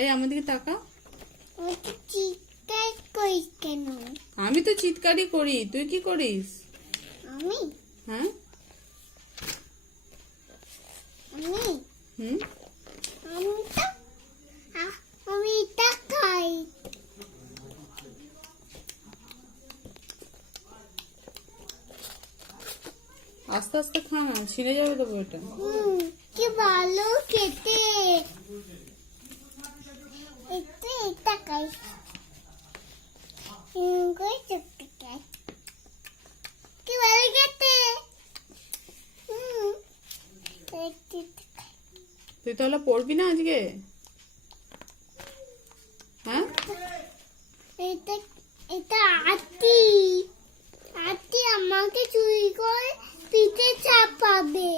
এই আমার দিকে তাকা। চিৎকার করিস কেন? আমি তো চিৎকারই করি, তুই কি করিস? আমি হ্যাঁ আমি হুম আমি তো আমি এটা খাই। আস্তে আস্তে খা না, ছিঁড়ে যাবে তো বইটা। কি ভালো খেতে। এটা খাই। কি ভালো খেতে। তুই তাহলে পড়বি না আজকে? হ্যাঁ এটা এটা আতি আতি আমাকে চুরি করে পিঠে চাপাবে।